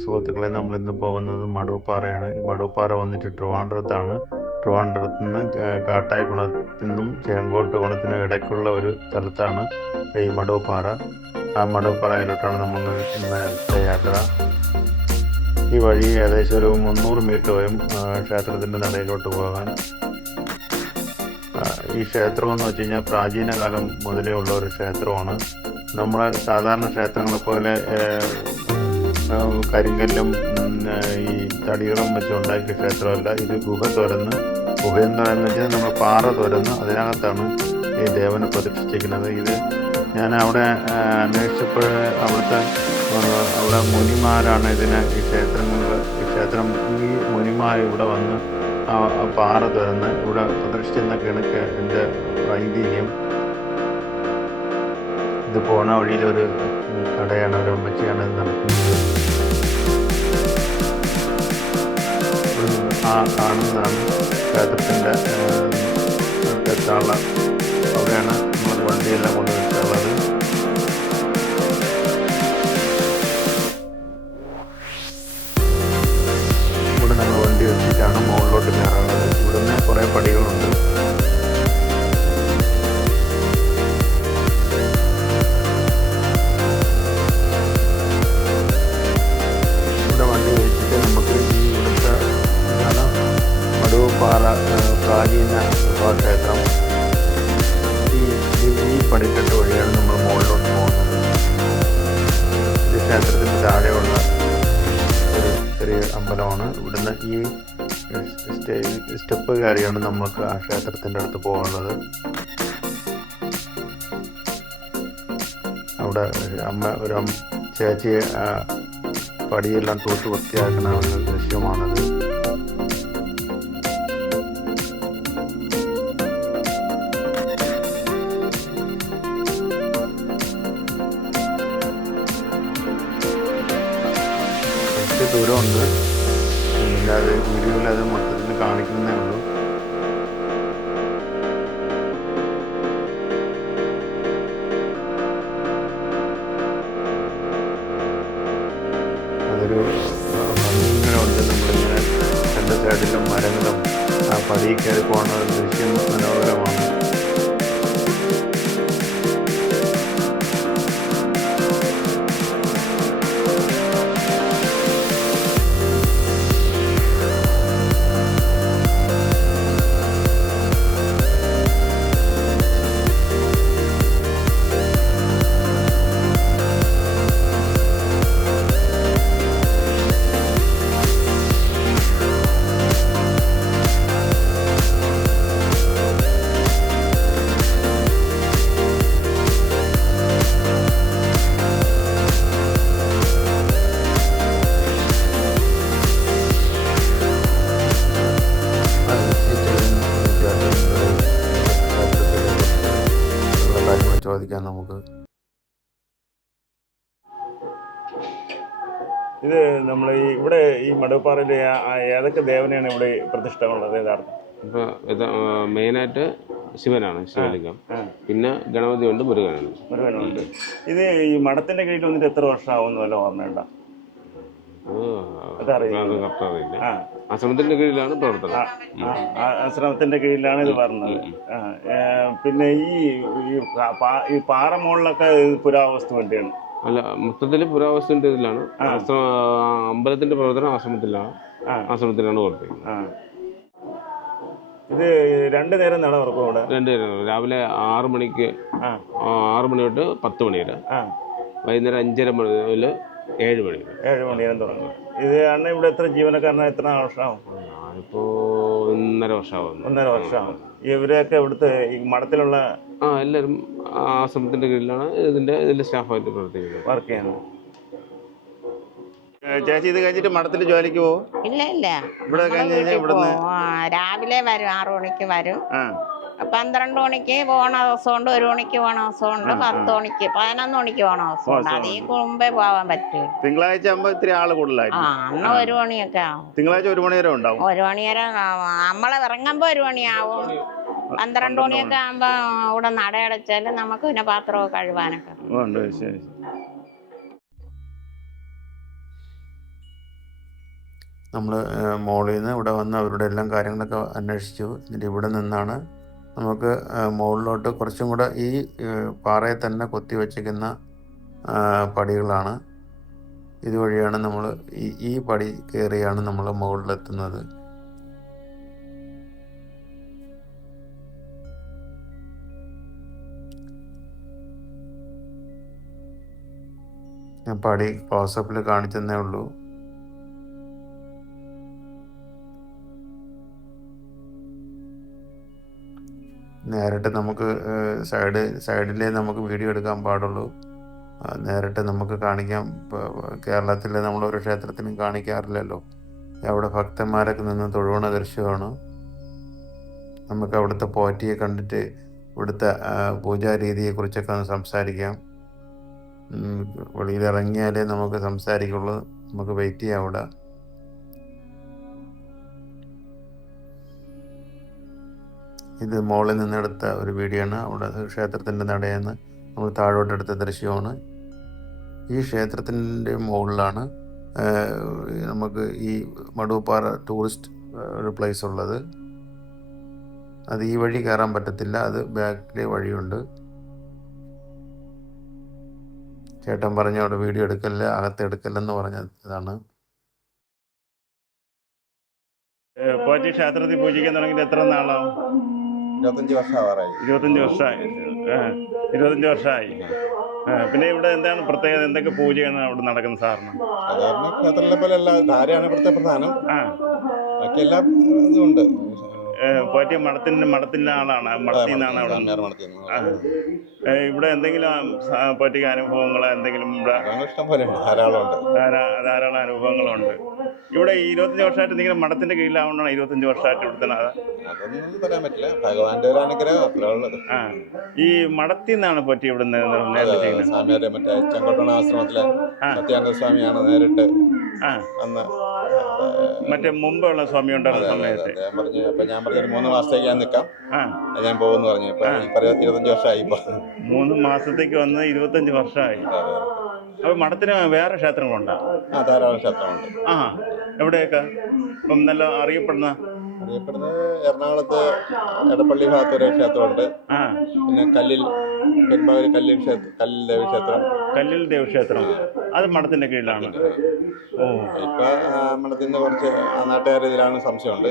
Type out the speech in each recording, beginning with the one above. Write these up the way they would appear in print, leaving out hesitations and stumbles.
സുഹൃത്തുക്കളെ, നമ്മളിന്ന് പോകുന്നത് മടൂപ്പാറയാണ്. ഈ മടൂപ്പാറ വന്നിട്ട് ട്രിവാൻഡ്രത്താണ്. ട്രിവാൻഡ്രത്ത് നിന്ന് കാട്ടായിക്കുളത്തു നിന്നും ചേങ്കോട്ട് കുളത്തിനും ഇടയ്ക്കുള്ള ഒരു സ്ഥലത്താണ് ഈ മടൂപ്പാറ. ആ മടൂപ്പാറയിലോട്ടാണ് നമ്മൾ ഇന്നത്തെ യാത്ര. ഈ വഴി ഏകദേശം ഒരു 300 മീറ്റർ വരും ക്ഷേത്രത്തിൻ്റെ നടയിലോട്ട് പോകാൻ. ഈ ക്ഷേത്രം എന്ന് വെച്ച് കഴിഞ്ഞാൽ പ്രാചീന കാലം മുതലേ ഉള്ള ഒരു ക്ഷേത്രമാണ്. നമ്മളെ സാധാരണ ക്ഷേത്രങ്ങളെ പോലെ കരിങ്കല്ലും ഈ തടികളും വെച്ച് ഉണ്ടാക്കിയ ക്ഷേത്രമല്ല. ഇത് ഗുഹയെന്ന് വെച്ചാൽ നമ്മൾ പാറ തുരന്ന് അതിനകത്താണ് ഈ ദേവനെ പ്രതിഷ്ഠിച്ചിരിക്കുന്നത്. ഇത് ഞാൻ അവിടെ അന്വേഷിച്ചപ്പോൾ അവിടെ മുനിമാരാണ് ഈ ക്ഷേത്രം ഈ മുനിമാർ ഇവിടെ വന്ന് പാറ തുരന്ന് ഇവിടെ പ്രതിഷ്ഠിച്ചെന്നൊക്കെയാണ് എൻ്റെ ഐതിഹ്യം. ഇത് പോണ വഴിയിലൊരു കടയാണ്, ഒരു അമ്മച്ചിയാണ് ഇത് നടത്തുന്നത്. കാണുന്നതാണ് ക്ഷേത്രത്തിൻ്റെ എത്താനുള്ള. അവിടെയാണ് നമ്മൾ വണ്ടിയെല്ലാം കൊണ്ടുവച്ചിട്ടുള്ളത്. ഇവിടെ നമ്മൾ വണ്ടി വെച്ചിട്ടാണ് മുകളിലോട്ട് കയറുന്നത്. ഇവിടുന്ന് കുറേ പടികളുണ്ട്. മടൂപ്പാറ പ്രാചീന ക്ഷേത്രം. ഈ പടിക്കെട്ട് വഴിയാണ് നമ്മൾ മുകളിലോട്ട് പോകുന്നത്. ഇത് ക്ഷേത്രത്തിന് താഴെയുള്ള ഒരു ചെറിയ അമ്പലമാണ്. ഇവിടുന്ന് ഈ സ്റ്റെപ്പ് കയറിയാണ് നമുക്ക് ആ ക്ഷേത്രത്തിൻ്റെ അടുത്ത് പോകുന്നത്. അവിടെ ഒരു ചേച്ചി പടിയെല്ലാം തൂത്ത് വൃത്തിയാക്കുന്ന ഒരു ദൃശ്യമാണത്. ദൂരമുണ്ട്. അത് വീഡിയോയിൽ അത് മൊത്തത്തിൽ കാണിക്കുന്നേ ഉള്ളൂ. അതൊരു ഭംഗിയുണ്ട്. നമ്മളിങ്ങനെ രണ്ട് സൈഡിലും മരങ്ങളും ആ പടി കയറി പോകുന്ന ഒരു ദൃശ്യം മനോഹരമാണ്. ചോദിക്കാം നമുക്ക്. ഇത് നമ്മൾ ഇവിടെ ഈ മടൂപ്പാറയിൽ ഏതൊക്കെ ദേവനെയാണ് ഇവിടെ പ്രതിഷ്ഠ ഉള്ളത് യഥാർത്ഥം? ഇപ്പോൾ മെയിനായിട്ട് ശിവനാണ്, ശിവലിംഗം. പിന്നെ ഗണപതി ഉണ്ട്, മുരുകനുണ്ട്. ഇത് ഈ മഠത്തിന്റെ കീഴിൽ വന്നിട്ട് എത്ര വർഷമാവുന്നു വല്ല ഓർമ്മയുണ്ടോ? അതറിയില്ല. ആശ്രമത്തിന്റെ കീഴിലാണ് പ്രവർത്തനം. ആശ്രമത്തിന്റെ കീഴിലാണ് ഇത് പറഞ്ഞത്. പിന്നെ ഈ പാറ മുകളിലൊക്കെ പുരാവസ്തു വേണ്ടിയാണ്. അല്ല, മൊത്തത്തിൽ പുരാവസ്തുവിന്റെ ഇതിലാണ്. അമ്പലത്തിന്റെ പ്രവർത്തനം ആശ്രമത്തിലാണ് പ്രവർത്തിക്കുന്നത്. ഇത് 2 നേരം നട തുറക്കും ഇവിടെ? 2 നേരം. രാവിലെ 6 മണിക്ക് 6 മണി തൊട്ട് 10 മണി വരെ. വൈകുന്നേരം 5:30 മുതൽ 7 മണി വരെ തുടങ്ങും. ഇത് അന്ന് ഇവിടെ എത്ര ജീവനക്കാരനാ? എത്ര വർഷമാവും? ഞാനിപ്പോ 1.5 വർഷമാവും. 1.5 വർഷമാവും. ഇവരൊക്കെ ഇവിടുത്തെ ഈ മഠത്തിലുള്ള എല്ലാവരും ആശ്രമത്തിന്റെ കീഴിലാണ് ഇതിന്റെ സ്റ്റാഫായിട്ട് പ്രവർത്തിക്കുന്നത്, വർക്ക് ചെയ്യുന്നത്. ചേച്ചി ഇത് കഴിഞ്ഞിട്ട് മഠത്തിൽ ജോലിക്ക് പോകും? ഇല്ല, ഇവിടെ ഇവിടുന്ന് രാവിലെ വരും, 6 മണിക്ക് വരും. 12 മണിക്ക് പോണ ദിവസമുണ്ട്, 1 മണിക്ക് പോണ ദിവസമുണ്ട്, 10 മണിക്ക് 11 മണിക്ക് പോണ ദിവസമുണ്ട്. അതീ മുമ്പേ പോവാൻ പറ്റും. തിങ്കളാഴ്ച ആകുമ്പോ ഇത്തിരി ആള് കൂടുതലായിരിക്കും. അന്ന് 1 മണിയൊക്കെ ആവും. തിങ്കളാഴ്ച 1 മണി വരെ ഉണ്ടാവും. 1 മണി വരെ നമ്മളെ ഇറങ്ങുമ്പോ 1 മണിയാവും. 12 മണിയൊക്കെ ആകുമ്പോ ഇവിടെ നടയടച്ചാല് നമുക്ക് പിന്നെ പാത്രമൊക്കെ കഴുകാനൊക്കെ. നമ്മൾ മോളിൽ നിന്ന് ഇവിടെ വന്ന് അവരുടെ എല്ലാം കാര്യങ്ങളൊക്കെ അന്വേഷിച്ചു. എന്നിട്ട് ഇവിടെ നിന്നാണ് നമുക്ക് മുകളിലോട്ട് കുറച്ചും കൂടെ ഈ പാറയിൽ തന്നെ കൊത്തി വച്ചിരിക്കുന്ന പടികളാണ്. ഇതുവഴിയാണ് നമ്മൾ ഈ പടി കയറിയാണ് നമ്മൾ മുകളിലെത്തുന്നത്. ഞാൻ പടി ക്ലോസപ്പിൽ കാണിച്ചെന്നേ ഉള്ളൂ. നേരിട്ട് നമുക്ക് സൈഡിലേ നമുക്ക് വീഡിയോ എടുക്കാൻ പാടുള്ളൂ. നേരിട്ട് നമുക്ക് കാണിക്കാം. കേരളത്തിൽ നമ്മളൊരു ക്ഷേത്രത്തിനും കാണിക്കാറില്ലല്ലോ. അവിടെ ഭക്തന്മാരൊക്കെ നിന്ന് തൊഴുവണ ദൃശ്യമാണ്. നമുക്ക് അവിടുത്തെ പോറ്റിയെ കണ്ടിട്ട് ഇവിടുത്തെ പൂജാ രീതിയെക്കുറിച്ചൊക്കെ ഒന്ന് സംസാരിക്കാം. വെളിയിലിറങ്ങിയാലേ നമുക്ക് സംസാരിക്കുള്ളൂ. നമുക്ക് വെയിറ്റ് ചെയ്യാം അവിടെ. ഇത് മുകളിൽ നിന്നെടുത്ത ഒരു വീഡിയോ ആണ്. അവിടെ ക്ഷേത്രത്തിൻ്റെ നടയിൽ നിന്ന് നമ്മൾ താഴോട്ടെടുത്ത ദൃശ്യമാണ്. ഈ ക്ഷേത്രത്തിൻ്റെ മുകളിലാണ് നമുക്ക് ഈ മടൂപ്പാറ ടൂറിസ്റ്റ് ഒരു പ്ലേസ് ഉള്ളത്. അത് ഈ വഴി കയറാൻ പറ്റത്തില്ല, അത് ബാക്കിലെ വഴിയുണ്ട്. ചേട്ടൻ പറഞ്ഞ അവിടെ വീഡിയോ എടുക്കല്ല, അകത്ത് എടുക്കല്ലെന്ന് പറഞ്ഞതാണ്. പോറ്റി ക്ഷേത്രത്തിൽ പൂജിക്കാൻ തുടങ്ങിയിട്ട് എത്ര നാളാവും? 25 വർഷമാവാറായി. 25 വർഷമായി. 25 വർഷമായി. പിന്നെ ഇവിടെ എന്താണ് പ്രത്യേകത? എന്തൊക്കെ പൂജയാണ് അവിടെ നടക്കുന്നത് സാറിന്? സാധാരണ ക്ഷേത്രത്തിലെ പോലെ അല്ല, ധാരയാണ് ഇവിടുത്തെ പ്രധാനം. ബാക്കി എല്ലാ ഇതുണ്ട്. പോറ്റി മഠത്തിന്റെ ആളാണ്, മഠത്തിൽ നിന്നാണ് അവിടെ. ഇവിടെ എന്തെങ്കിലും പോറ്റിക്ക് അനുഭവങ്ങൾ എന്തെങ്കിലും ഇഷ്ടം പോലെ ധാരാളം അനുഭവങ്ങളുണ്ട്. ഇവിടെ 25 വർഷമായിട്ട് എന്തെങ്കിലും മഠത്തിന്റെ കീഴിലാവണോ? 25 വർഷമായിട്ട് ഇവിടുത്തെ അതൊന്നും പറയാൻ പറ്റില്ല, ഭഗവാന്റെ ഒരു അനുഗ്രഹം അത്രേ ഉള്ളത്. ഈ മഠത്തിൽ നിന്നാണ് പോറ്റി ഇവിടെ സ്വാമിയാരെ മറ്റേ ചെങ്കോട്ടണ ആശ്രമത്തിലെ സത്യാനന്ദ സ്വാമിയാണ് നേരിട്ട് അന്ന് മറ്റേ മുമ്പുള്ള സ്വാമി ഉണ്ടായിരുന്ന സമയത്ത് ഞാൻ പറഞ്ഞു 3 മാസത്തേക്ക് ഞാൻ നിൽക്കാം, ഞാൻ പോകുന്നു പറഞ്ഞു. ഇപ്പൊ 25 വർഷമായി. ഇപ്പൊ 3 മാസത്തേക്ക് വന്ന് 25 വർഷമായി. അപ്പൊ മഠത്തിന് വേറെ ക്ഷേത്രങ്ങളുണ്ടോ? ധാരാളം ക്ഷേത്രമുണ്ട്. എവിടെയൊക്കെ ഇപ്പം നല്ല അറിയപ്പെടുന്നത് എറണാകുളത്ത് എടപ്പള്ളി ഭാഗത്ത് ഒരു ക്ഷേത്രമുണ്ട്. പിന്നെ പെരുമ്പാവൂർ കല്ലിൽ ദേവീക്ഷേത്രം അത് മഠത്തിന്റെ കീഴിലാണ്. ഇപ്പൊ മഠത്തിന് കുറച്ച് നാട്ടുകാരുടെ ഇതിലാണ് സംശയമുണ്ട്.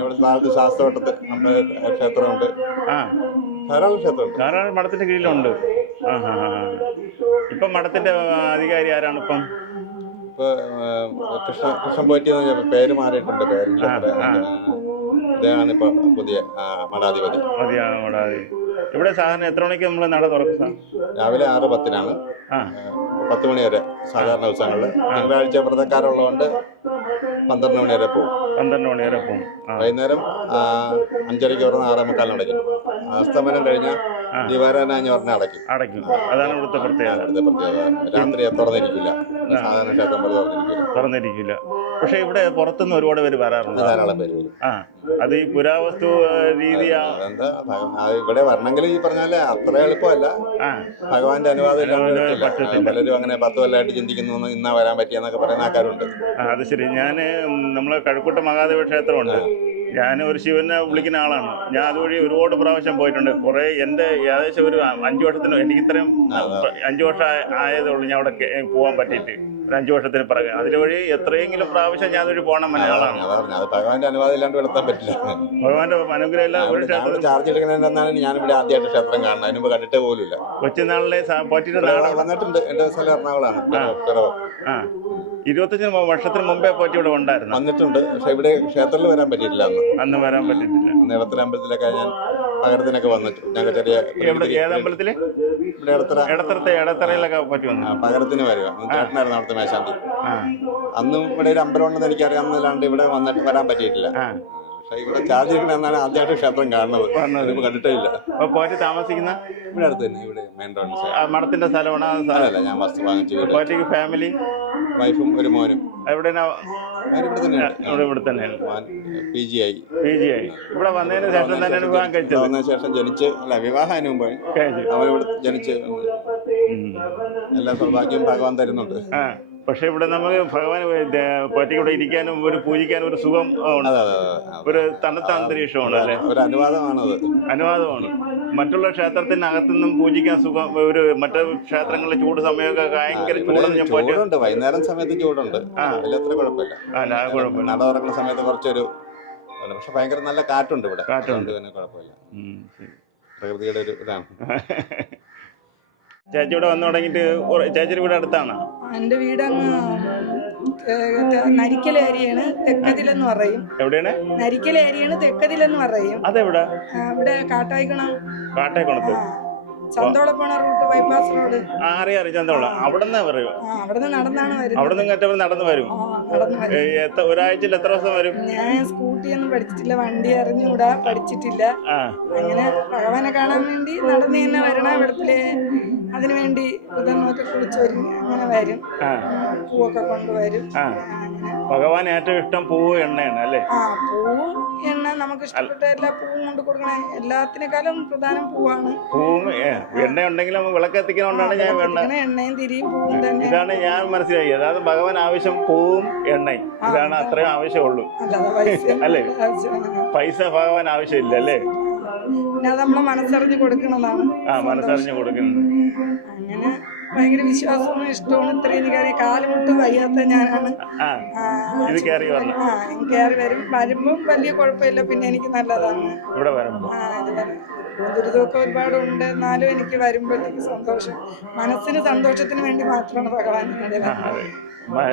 ഇവിടെ താഴത്ത് ശാസ്ത്രവട്ടത്ത് നമ്മുടെ ക്ഷേത്രമുണ്ട്. ധാരാളം ക്ഷേത്രമുണ്ട്. ധാരാളം മഠത്തിന്റെ കീഴിലുണ്ട്. ഇപ്പൊ മഠത്തിന്റെ അധികാരി ആരാണ് ഇപ്പം? കൃഷ്ണൻ പോറ്റി പേര് മാറിയിട്ടുണ്ട്. ഇതാണ് ഇപ്പൊ പുതിയ മഠാധിപതി. ഇവിടെ സാധാരണ എത്ര മണിക്ക് നമ്മൾ നട തുറക്കും? രാവിലെ 6:10 10 മണി വരെ സാധാരണ ദിവസങ്ങളിൽ. തിങ്കളാഴ്ച വ്രതക്കാരുള്ളതുകൊണ്ട് 12 മണി വരെ പോകും. 12 മണി വരെ പോകും. വൈകുന്നേരം 5:30 തുറന്ന് 6:45 അടയ്ക്കും. അസ്തമനം കഴിഞ്ഞാൽ ദിവാരാനാഞ്ഞ് പറഞ്ഞാൽ അടയ്ക്കും. അതാണ് ഇവിടുത്തെ പ്രത്യേകത. രാത്രി തുറന്നിരിക്കില്ല, സാധാരണ ക്ഷേത്രം പോലെ തുറന്നിരിക്കില്ല. പക്ഷെ ഇവിടെ പുറത്തുനിന്ന് ഒരുപാട് പേര് വരാറുണ്ട്. ധാരാളം പേര് വരും. അത് ഈ പുരാവസ്തു രീതിയാ. ഇവിടെ വരണമെങ്കിൽ ഈ പറഞ്ഞാല് അത്ര എളുപ്പമല്ല. ഭഗവാന്റെ അനുവാദം പലരും അങ്ങനെ 10 കൊല്ലമായിട്ട് ചിന്തിക്കുന്നു ഇന്നാ വരാൻ പറ്റിയെന്നൊക്കെ പറയുന്ന ആൾക്കാരുണ്ട്. അത് ശരി. നമ്മളെ കഴക്കൂട്ട മഹാദേവ ക്ഷേത്രമുണ്ട്. ഞാൻ ഒരു ശിവനെ വിളിക്കുന്ന ആളാണ്. ഞാൻ അതുവഴി ഒരുപാട് പ്രാവശ്യം പോയിട്ടുണ്ട്. കുറേ എൻ്റെ ഏകദേശം ഒരു 5 വർഷത്തിന്, എനിക്ക് ഇത്രയും 5 വർഷം ആയതേ ഉള്ളൂ ഞാൻ അവിടെ പോകാൻ പറ്റിയിട്ട്. ഒരു 5 വർഷത്തിന് പിറകെ അതിലുവഴി എത്രയെങ്കിലും പ്രാവശ്യം ഞാൻ അതുവഴി പോകണം ആളാണ്. ഭഗവാന്റെ അനുവാദം ഇല്ലാണ്ട് വെളുത്താൻ പറ്റില്ല. ഭഗവാന്റെ അനുഗ്രഹം ഇല്ല. ഒരു ക്ഷേത്രം ചാർജ് എടുക്കുന്നതെന്നാണ് ഞാനിവിടെ ആദ്യമായിട്ട് ക്ഷേത്രം കാണുന്നത്. അതിന് മുമ്പ് കണ്ടിട്ടേ പോലുമില്ല. കൊച്ചുനാളിലെ പോറ്റിട്ട് വന്നിട്ടുണ്ട്. എൻ്റെ സ്ഥലം എറണാകുളമാണ്. 25 വർഷത്തിന് മുമ്പേ പോറ്റി ഇവിടെ ഉണ്ടായിരുന്നു. വന്നിട്ടുണ്ട്. പക്ഷെ ഇവിടെ ക്ഷേത്രത്തിൽ വരാൻ പറ്റിയിട്ടില്ല. അന്ന് വരാൻ പറ്റിയിട്ടില്ല. ഇടത്തല അമ്പലത്തിലൊക്കെ ഞാൻ പകരത്തിനൊക്കെ വന്നിട്ട് ഞങ്ങൾ ചെറിയ ഏതമ്പലത്തില്? ഇടത്തറയിലൊക്കെ പറ്റി വന്നു. പകരത്തിന് വരിക. ചേട്ടനായിരുന്നു അവിടുത്തെ മേശാന്തി. അന്നും ഇവിടെ ഒരു അമ്പലം ഉണ്ടെന്ന് എനിക്കറിയാവുന്നല്ലാണ്ട് ഇവിടെ വന്നിട്ട് വരാൻ പറ്റിയിട്ടില്ല. പക്ഷെ ഇവിടെ ചാർജ് എടുക്കണമെന്നാണ് ആദ്യമായിട്ട് ക്ഷേത്രം കാണുന്നത്. കണ്ടിട്ടേ ഇല്ല. പോറ്റി താമസിക്കുന്ന ഇവിടെ അടുത്ത് തന്നെ, ഇവിടെ മെയിൻ റോഡ്. മഠത്തിന്റെ സ്ഥലമാണ്? അല്ല, ഞാൻ വസ്തു വാങ്ങിച്ചു. പോറ്റിക്ക് ഫാമിലി, വൈഫും ഒരു മോനും. എവിടെയാണ്? ഇവിടെ തന്നെയാണ്. ഇവിടെ തന്നെയാണ്. PG ആയി. ഇവിടെ വന്നതിന് ശേഷം തന്നെയാണ് വിവാഹം കഴിച്ചത്. വന്നതിന് ശേഷം വിവാഹത്തിന് മുമ്പ് അവരിവിടെ ജനിച്ച് എല്ലാ സൗഭാഗ്യവും ഭഗവാൻ തരുന്നുണ്ട്. പക്ഷെ ഇവിടെ നമുക്ക് ഭഗവാൻ പോറ്റിക്കൂടെ ഇരിക്കാനും ഒരു പൂജിക്കാനും ഒരു സുഖം ഉണ്ട്. അതെ അതെ ഒരു തണുത്ത അന്തരീക്ഷമാണ് അല്ലേ? ഒരു അനുവാദമാണത്. അനുവാദമാണ്. മറ്റുള്ള ക്ഷേത്രത്തിനകത്തുനിന്നും പൂജിക്കാൻ സുഖം. ഒരു മറ്റു ക്ഷേത്രങ്ങളിലെ ചൂട് സമയമൊക്കെ ഭയങ്കര ചൂടെന്ന് ഞാൻ പോറ്റി. ചൂടുണ്ട്, വൈകുന്നേരം സമയത്ത് ചൂടുണ്ട്. അതിൽ അത്ര കുഴപ്പമില്ല. കുഴപ്പമില്ല. നട തുറക്കുന്ന സമയത്ത് കുറച്ചൊരു, പക്ഷെ ഭയങ്കര നല്ല കാറ്റുണ്ട് ഇവിടെ. കാറ്റുണ്ട്. പിന്നെ കുഴപ്പമില്ല. പ്രകൃതിയുടെ ഒരു ഇതാണ്. ചേച്ചി ഇവിടെ വന്നു തുടങ്ങിയിട്ട് ചേച്ചിയുടെ വീട് അടുത്താണ്? എൻ്റെ വീട് അങ്ങ് നരിക്കൽ ഏരിയയാണ്, തെക്കതിലെന്ന് പറയും. എവിടെയാണ്? നരിക്കൽ ഏരിയയാണ്, തെക്കതിലെന്ന് പറയും. അതെവിടെ? ഇവിടെ കാട്ടായിക്കണം. കാട്ടായിക്കുണത്ത്. ചന്തോള പോണ റൂട്ട്, ബൈപ്പാസ് റോഡ്. അറിയാം ചന്തോള. അവിടെ നിന്ന് പറയൂ. അവിടെ നിന്ന് നടന്നാണ് വരുന്നത്. അവിടെ നിന്ന് നടന്നു വരും. ഒരാഴ്ചയിൽ എത്ര ദിവസം വരും? ഞാൻ സ്കൂട്ടിയൊന്നും പഠിച്ചിട്ടില്ല, വണ്ടി അറിഞ്ഞുകൂടാ, പഠിച്ചിട്ടില്ല. അങ്ങനെ ഭഗവാനെ കാണാൻ വേണ്ടി നടന്ന് തന്നെ വരണ. വെളുപ്പിലെ അതിനു വേണ്ടി ബുധനൊക്കെ കുളിച്ചൊരുങ്ങി അങ്ങനെ വരും. പൂവൊക്കെ കൊണ്ടുവരും. ഭഗവാൻ ഏറ്റവും ഇഷ്ടം പൂവ് എണ്ണയാണ് അല്ലേ? പൂവും എണ്ണ നമുക്ക് ഇഷ്ടപ്പെട്ട എല്ലാ പൂവും കൊണ്ട് കൊടുക്കണേ. എല്ലാത്തിനേക്കാളും പ്രധാനം പൂവാണ്. പൂവും എണ്ണ ഉണ്ടെങ്കിലും വിളക്ക് എത്തിക്കുന്നതുകൊണ്ടാണ് ഞാൻ എണ്ണയും തിരിയും പൂവും തന്നെ. ഇതാണ് ഞാൻ മനസ്സിലാക്കി. അതായത് ഭഗവാൻ ആവശ്യം പൂവും എണ്ണയും, ഇതാണ് അത്രയും ആവശ്യമുള്ളൂ അല്ലേ? പൈസ ഭഗവാൻ ആവശ്യമില്ല അല്ലേ? പിന്നെ നമ്മളെ മനസ്സറിഞ്ഞ് കൊടുക്കണതാണ്. മനസ്സറിഞ്ഞ് കൊടുക്കുന്നത്. അങ്ങനെ ഭയങ്കര വിശ്വാസവും ഇഷ്ടമാണ്. ഇത്രയും കാര്യം കാലുമുട്ട് വയ്യാത്ത ഞാനാണ്. കയറി വരും. വരുമ്പം വലിയ കുഴപ്പമില്ല. പിന്നെ എനിക്ക് നല്ലതാണ് ഇവിടെ വരുമ്പോ. ദുരിതമൊക്കെ ഒരുപാടുണ്ട്. എന്നാലും എനിക്ക് വരുമ്പോഴത്തേക്ക് സന്തോഷം, മനസ്സിന് സന്തോഷത്തിന് വേണ്ടി മാത്രമാണ് ഭഗവാൻ.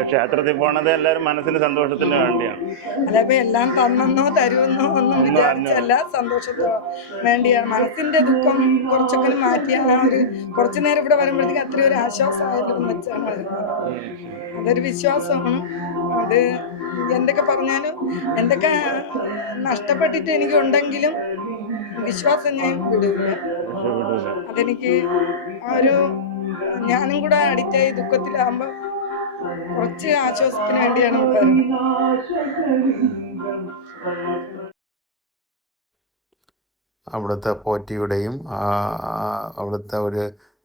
ക്ഷേത്രത്തിൽ പോണത് എല്ലാവരും മനസ്സിന് സന്തോഷത്തിന് വേണ്ടിയാണ്. അല്ലപ്പോ എല്ലാം തന്നെന്നോ തരുമെന്നോ ഒന്നും വിചാരിച്ചല്ല, സന്തോഷത്തോ വേണ്ടിയാണ്. മനസ്സിന്റെ ദുഃഖം കുറച്ചൊക്കെ മാറ്റിയാണ്. കുറച്ചു നേരം ഇവിടെ വരുമ്പോഴത്തേക്ക് അത്രയും ഒരു ആശ്വാസമായല്ലോ എന്ന് വെച്ചാണ് വരുന്നത്. അതൊരു വിശ്വാസമാണ്. അത് എന്തൊക്കെ പറഞ്ഞാലും എന്തൊക്കെ നഷ്ടപ്പെട്ടിട്ട് എനിക്കുണ്ടെങ്കിലും വിശ്വാസം ഞാൻ വിടില്ല. അതെനിക്ക് ഞാനും കൂടെ അഡിക്റ്റായി ദുഃഖത്തിലാകുമ്പോൾ കുറച്ച് ആശ്വാസത്തിന് വേണ്ടിയാണ് അവിടുത്തെ പോറ്റിയുടെയും അവിടുത്തെ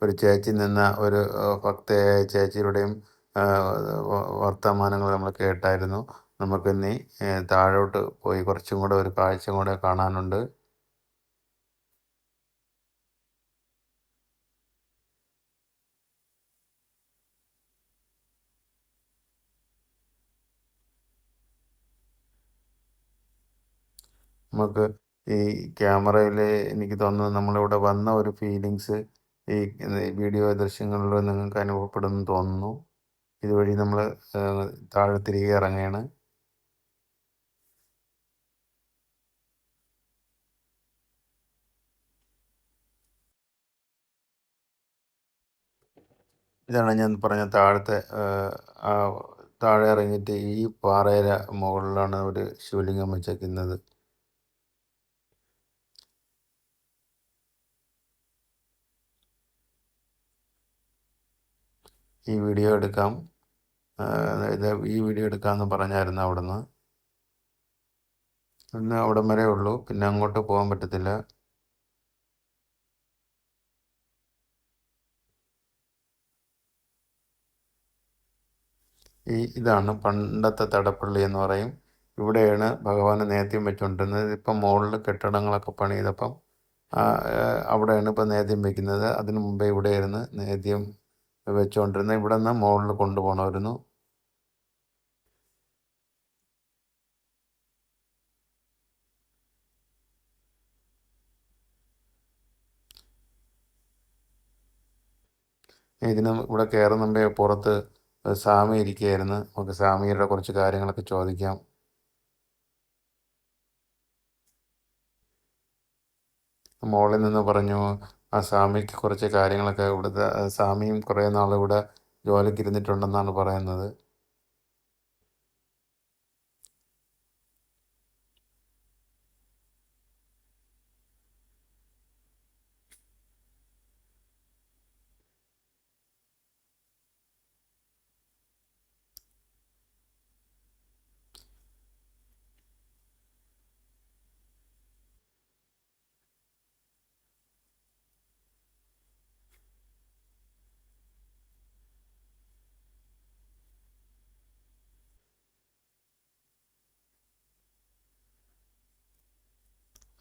ഒരു ചേച്ചി നിന്ന ഒരു ഭക്തയായ ചേച്ചിയുടെയും വർത്തമാനങ്ങൾ നമ്മൾ കേട്ടായിരുന്നു. നമുക്കിനി താഴോട്ട് പോയി കുറച്ചും കൂടെ ഒരു കാഴ്ച കൂടെ കാണാനുണ്ട്. നമുക്ക് ഈ ക്യാമറയിൽ എനിക്ക് തോന്നുന്നു നമ്മളിവിടെ വന്ന ഒരു ഫീലിങ്സ് ഈ വീഡിയോ ദൃശ്യങ്ങളിലൂടെ നിങ്ങൾക്ക് അനുഭവപ്പെടുമെന്ന് തോന്നുന്നു. ഇതുവഴി നമ്മൾ താഴെ തിരികെ ഇറങ്ങുകയാണ്. ഇതാണ് ഞാൻ പറഞ്ഞ താഴത്തെ താഴെ ഇറങ്ങിയിട്ട് ഈ പാറയുടെ മുകളിലാണ് ഒരു ശിവലിംഗം വെച്ചേക്കുന്നത്. ഈ വീഡിയോ എടുക്കാം, ഈ വീഡിയോ എടുക്കാമെന്ന് പറഞ്ഞായിരുന്നു അവിടുന്ന്. ഇന്ന് അവിടം വരെ ഉള്ളൂ, പിന്നെ അങ്ങോട്ട് പോകാൻ പറ്റത്തില്ല. ഇതാണ് പണ്ടത്തെ തടപ്പള്ളി എന്ന് പറയും. ഇവിടെയാണ് ഭഗവാന് നേദ്യം വെച്ചുകൊണ്ടിരുന്നത്. ഇപ്പം മുകളിൽ കെട്ടിടങ്ങളൊക്കെ പണിതപ്പം അവിടെയാണ് ഇപ്പം നേദ്യം വെക്കുന്നത്. അതിനു മുമ്പേ ഇവിടെയായിരുന്നു നേദ്യം വെച്ചുകൊണ്ടിരുന്നത്. ഇവിടെ നിന്ന് മുകളിൽ കൊണ്ടുപോകണമായിരുന്നു. ഇവിടെ കയറുന്ന മുമ്പേ പുറത്ത് സ്വാമി ഇരിക്കുകയായിരുന്നു. നമുക്ക് സ്വാമിയുടെ കുറച്ച് കാര്യങ്ങളൊക്കെ ചോദിക്കാം. മോളിൽ നിന്ന് പറഞ്ഞു ആ സ്വാമിക്ക് കുറച്ച് കാര്യങ്ങളൊക്കെ, ഇവിടുത്തെ സ്വാമിയും കുറേ നാളിവിടെ ജോലിക്ക് ഇരുന്നിട്ടുണ്ടെന്നാണ് പറയുന്നത്.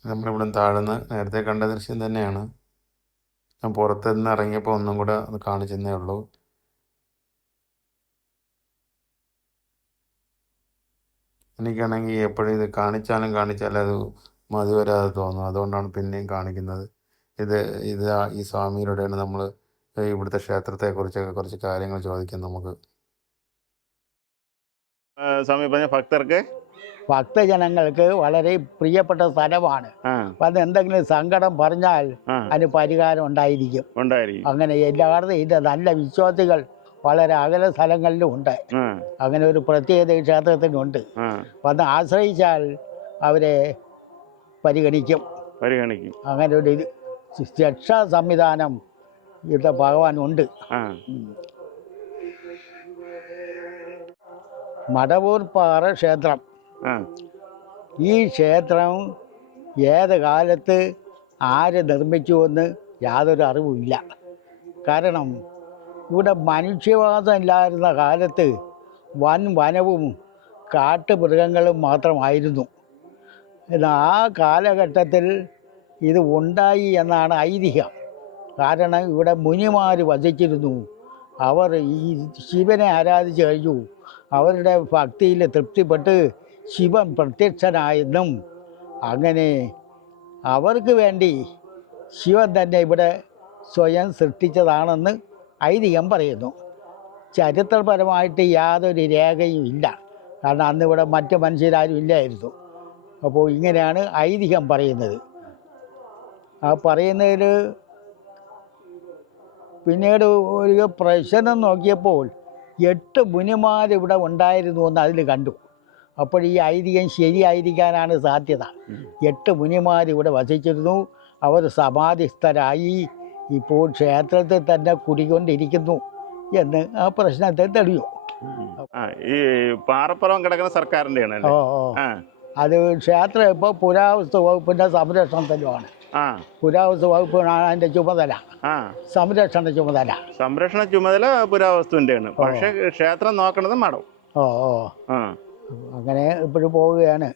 നമ്മളിവിടെ താഴ്ന്ന് നേരത്തെ കണ്ട ദൃശ്യം തന്നെയാണ്. ഞാൻ പുറത്ത് നിന്ന് ഇറങ്ങിയപ്പോൾ ഒന്നും കൂടെ ഒന്ന് കാണിച്ചെന്നേ ഉള്ളൂ. എനിക്കാണെങ്കിൽ എപ്പോഴും ഇത് കാണിച്ചാലും അത് മതി വരാതെ തോന്നും. അതുകൊണ്ടാണ് പിന്നെയും കാണിക്കുന്നത്. ഇത് ഈ സ്വാമിയിലൂടെയാണ് നമ്മൾ ഇവിടുത്തെ ക്ഷേത്രത്തെക്കുറിച്ചൊക്കെ കുറച്ച് കാര്യങ്ങൾ ചോദിക്കാം നമുക്ക്. സ്വാമി പറഞ്ഞ ഭക്തജനങ്ങൾക്ക് വളരെ പ്രിയപ്പെട്ട സ്ഥലമാണ്. അത് എന്തെങ്കിലും സങ്കടം പറഞ്ഞാൽ അതിന് പരിഹാരം ഉണ്ടായിരിക്കും. അങ്ങനെ എല്ലായിടത്തും ഇത് നല്ല വിശ്വാസികൾ വളരെ അകല സ്ഥലങ്ങളിലും ഉണ്ട്. അങ്ങനെ ഒരു പ്രത്യേകത ഈ ക്ഷേത്രത്തിനുണ്ട്. വന്ന് ആശ്രയിച്ചാൽ അവരെ പരിഗണിക്കും. അങ്ങനെ ഒരു രക്ഷാ സംവിധാനം ഇവിടെ ഭഗവാൻ ഉണ്ട്. മടവൂർപ്പാറ ക്ഷേത്രം. ഈ ക്ഷേത്രം ഏത് കാലത്ത് ആര് നിർമ്മിച്ചുവെന്ന് യാതൊരു അറിവുമില്ല. കാരണം ഇവിടെ മനുഷ്യവാസം ഇല്ലായിരുന്ന കാലത്ത് വനവും കാട്ടുമൃഗങ്ങളും മാത്രമായിരുന്നു. എന്നാൽ ആ കാലഘട്ടത്തിൽ ഇത് ഉണ്ടായി എന്നാണ് ഐതിഹ്യം. കാരണം ഇവിടെ മുനിമാർ വസിച്ചിരുന്നു. അവർ ഈ ശിവനെ ആരാധിച്ചു കഴിഞ്ഞു. അവരുടെ ഭക്തിയിൽ തൃപ്തിപ്പെട്ട് ശിവൻ പ്രത്യക്ഷനായെന്നും അങ്ങനെ അവർക്ക് വേണ്ടി ശിവൻ തന്നെ ഇവിടെ സ്വയം സൃഷ്ടിച്ചതാണെന്ന് ഐതിഹ്യം പറയുന്നു. ചരിത്രപരമായിട്ട് യാതൊരു രേഖയും ഇല്ല. കാരണം അന്നിവിടെ മറ്റ് മനുഷ്യരാരും ഇല്ലായിരുന്നു. അപ്പോൾ ഇങ്ങനെയാണ് ഐതിഹ്യം പറയുന്നത്. ആ പറയുന്നതിൽ പിന്നീട് ഒരു പ്രശ്നം നോക്കിയപ്പോൾ 8 മുനിമാരിവിടെ ഉണ്ടായിരുന്നു എന്ന് അതിൽ കണ്ടു. അപ്പോൾ ഈ ഐതിഹ്യം ശരിയായിരിക്കാനാണ് സാധ്യത. 8 മുനിമാരിവിടെ വസിച്ചിരുന്നു. അവർ സമാധിസ്ഥരായി ഇപ്പോൾ ക്ഷേത്രത്തിൽ തന്നെ കുടികൊണ്ടിരിക്കുന്നു എന്ന് ആ പ്രശ്നത്തെ തെളിയൂ. ഈ പാറപ്പുറം കിടക്കുന്ന സർക്കാരിൻ്റെയാണ്. അത് ക്ഷേത്രം ഇപ്പോൾ പുരാവസ്തു വകുപ്പിൻ്റെ സംരക്ഷണത്തിലുമാണ്. പുരാവസ്തു വകുപ്പിനാണ് അതിൻ്റെ ചുമതല. സംരക്ഷണ ചുമതല പുരാവസ്തുവിൻ്റെയാണ്. പക്ഷെ ക്ഷേത്രം നോക്കണത് മഠം. അങ്ങനെ ഇപ്പോഴും പോവുകയാണ്.